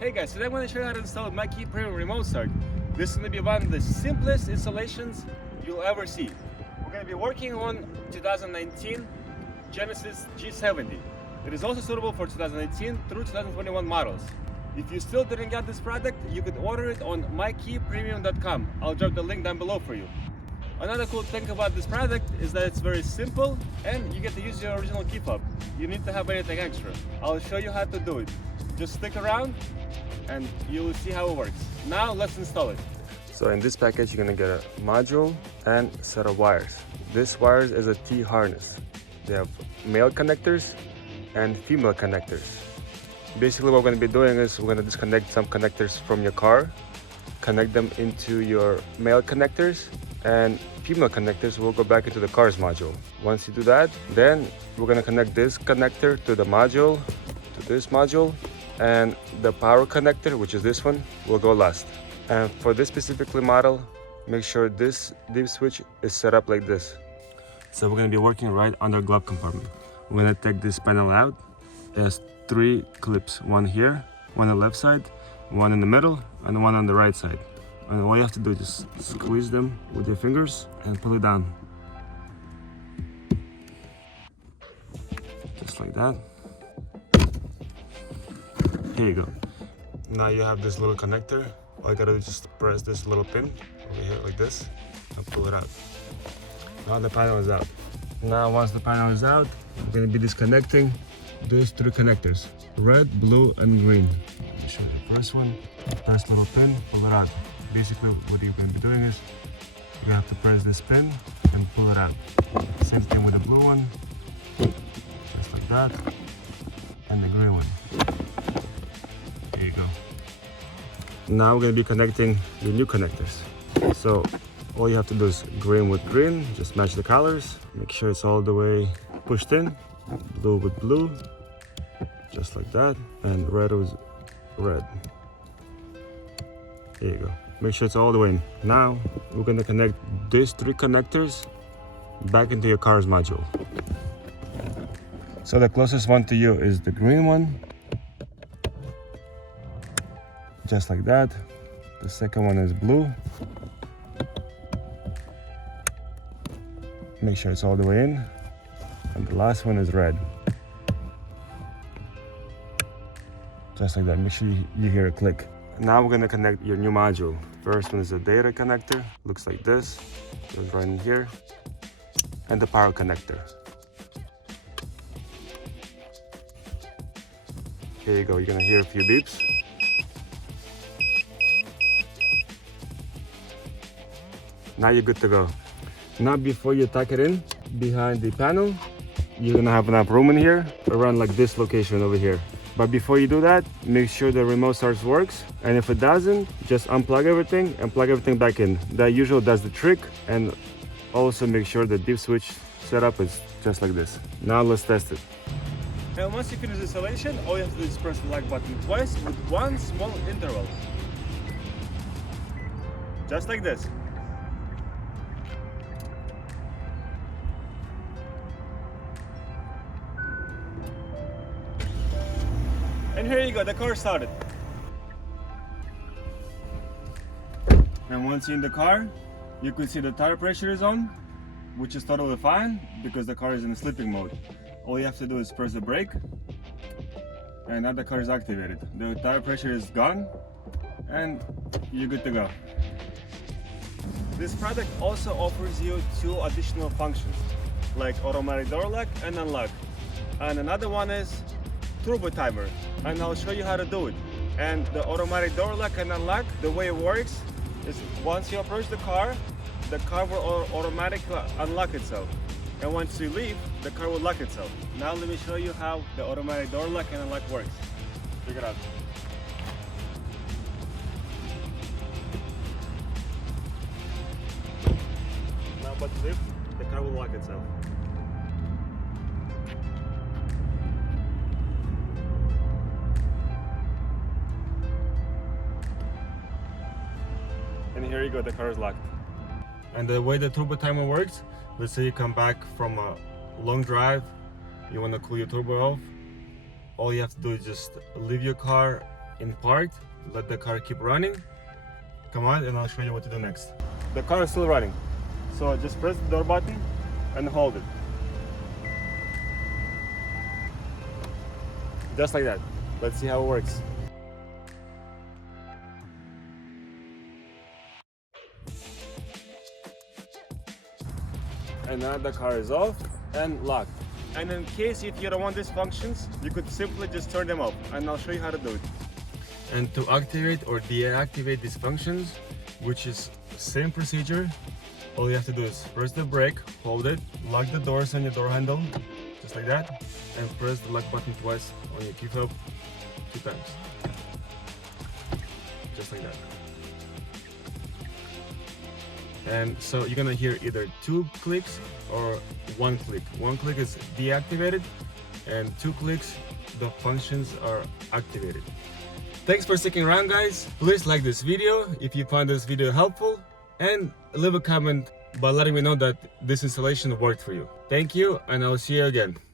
Hey guys, today I'm going to show you how to install Mykey Premium Remote Start. This is going to be one of the simplest installations you'll ever see. We're going to be working on 2019 Genesis G70. It is also suitable for 2018 through 2021 models. If you still didn't get this product, you could order it on mykeypremium.com. I'll drop the link down below for you. Another cool thing about this product is that it's very simple and you get to use your original key fob. You need to have anything extra. I'll show you how to do it. Just stick around and you will see how it works. Now let's install it. So in this package you're gonna get a module and a set of wires. This wires is a T harness. They have male connectors and female connectors. Basically what we're gonna be doing is we're gonna disconnect some connectors from your car, connect them into your male connectors, and female connectors will go back into the car's module. Once you do that, then we're gonna connect this connector to the module, to this module, and the power connector, which is this one, will go last. And for this specifically model, make sure this dip switch is set up like this. So we're gonna be working right under glove compartment. We're gonna take this panel out. It has 3 clips, one here, one on the left side, one in the middle, and one on the right side. And all you have to do is just squeeze them with your fingers and pull it down. Just like that. Here you go. Now you have this little connector. All you gotta do is just press this little pin over here like this and pull it out. Now the panel is out. Now once the panel is out, we're gonna be disconnecting those 3 connectors, red, blue, and green. Let me show you the first one. Press little pin, pull it out. Basically what you're going to be doing is you have to press this pin and pull it out. Same thing with the blue one, just like that, and the green one. There you go. Now we're going to be connecting the new connectors. So all you have to do is green with green, just match the colors, make sure it's all the way pushed in, blue with blue, just like that, and red with red. There you go. Make sure it's all the way in. Now we're going to connect these 3 connectors back into your car's module. So the closest one to you is the green one, just like that. The second one is blue. Make sure it's all the way in. And the last one is red. Just like that. Make sure you hear a click. Now we're going to connect your new module. First one is the data connector, looks like this, goes right in here, and the power connector. Here you go, you're going to hear a few beeps. Now you're good to go. Now before you tuck it in behind the panel, you're going to have enough room in here, around like this location over here. But before you do that, make sure the remote start works. And if it doesn't, just unplug everything and plug everything back in. That usually does the trick. And also make sure the dip switch setup is just like this. Now let's test it. And once you finish the installation, all you have to do is press the like button twice with one small interval. Just like this. And here you go, the car started. And once you're in the car, you can see the tire pressure is on, which is totally fine because the car is in sleeping mode. All you have to do is press the brake, and now the car is activated. The tire pressure is gone, and you're good to go. This product also offers you 2 additional functions, like automatic door lock and unlock. And another one is turbo timer, and I'll show you how to do it. And the automatic door lock and unlock, the way it works is once you approach the car will automatically unlock itself. And once you leave, the car will lock itself. Now let me show you how the automatic door lock and unlock works. Check it out. Now but lift, the car will lock itself. And here you go, the car is locked. And the way the turbo timer works, let's say you come back from a long drive, you want to cool your turbo off, all you have to do is just leave your car in park, let the car keep running. Come on, and I'll show you what to do next. The car is still running, so just press the door button and hold it. Just like that. Let's see how it works. And now the car is off and locked. And in case if you don't want these functions, you could simply just turn them off, and I'll show you how to do it. And to activate or deactivate these functions, which is same procedure, all you have to do is press the brake, hold it, lock the doors on your door handle, just like that, and press the lock button twice on your key fob 2 times. Just like that. And so you're gonna hear either 2 clicks or 1 click. 1 click is deactivated, and 2 clicks, the functions are activated. Thanks for sticking around, guys. Please like this video if you found this video helpful, and leave a comment by letting me know that this installation worked for you. Thank you, and I'll see you again.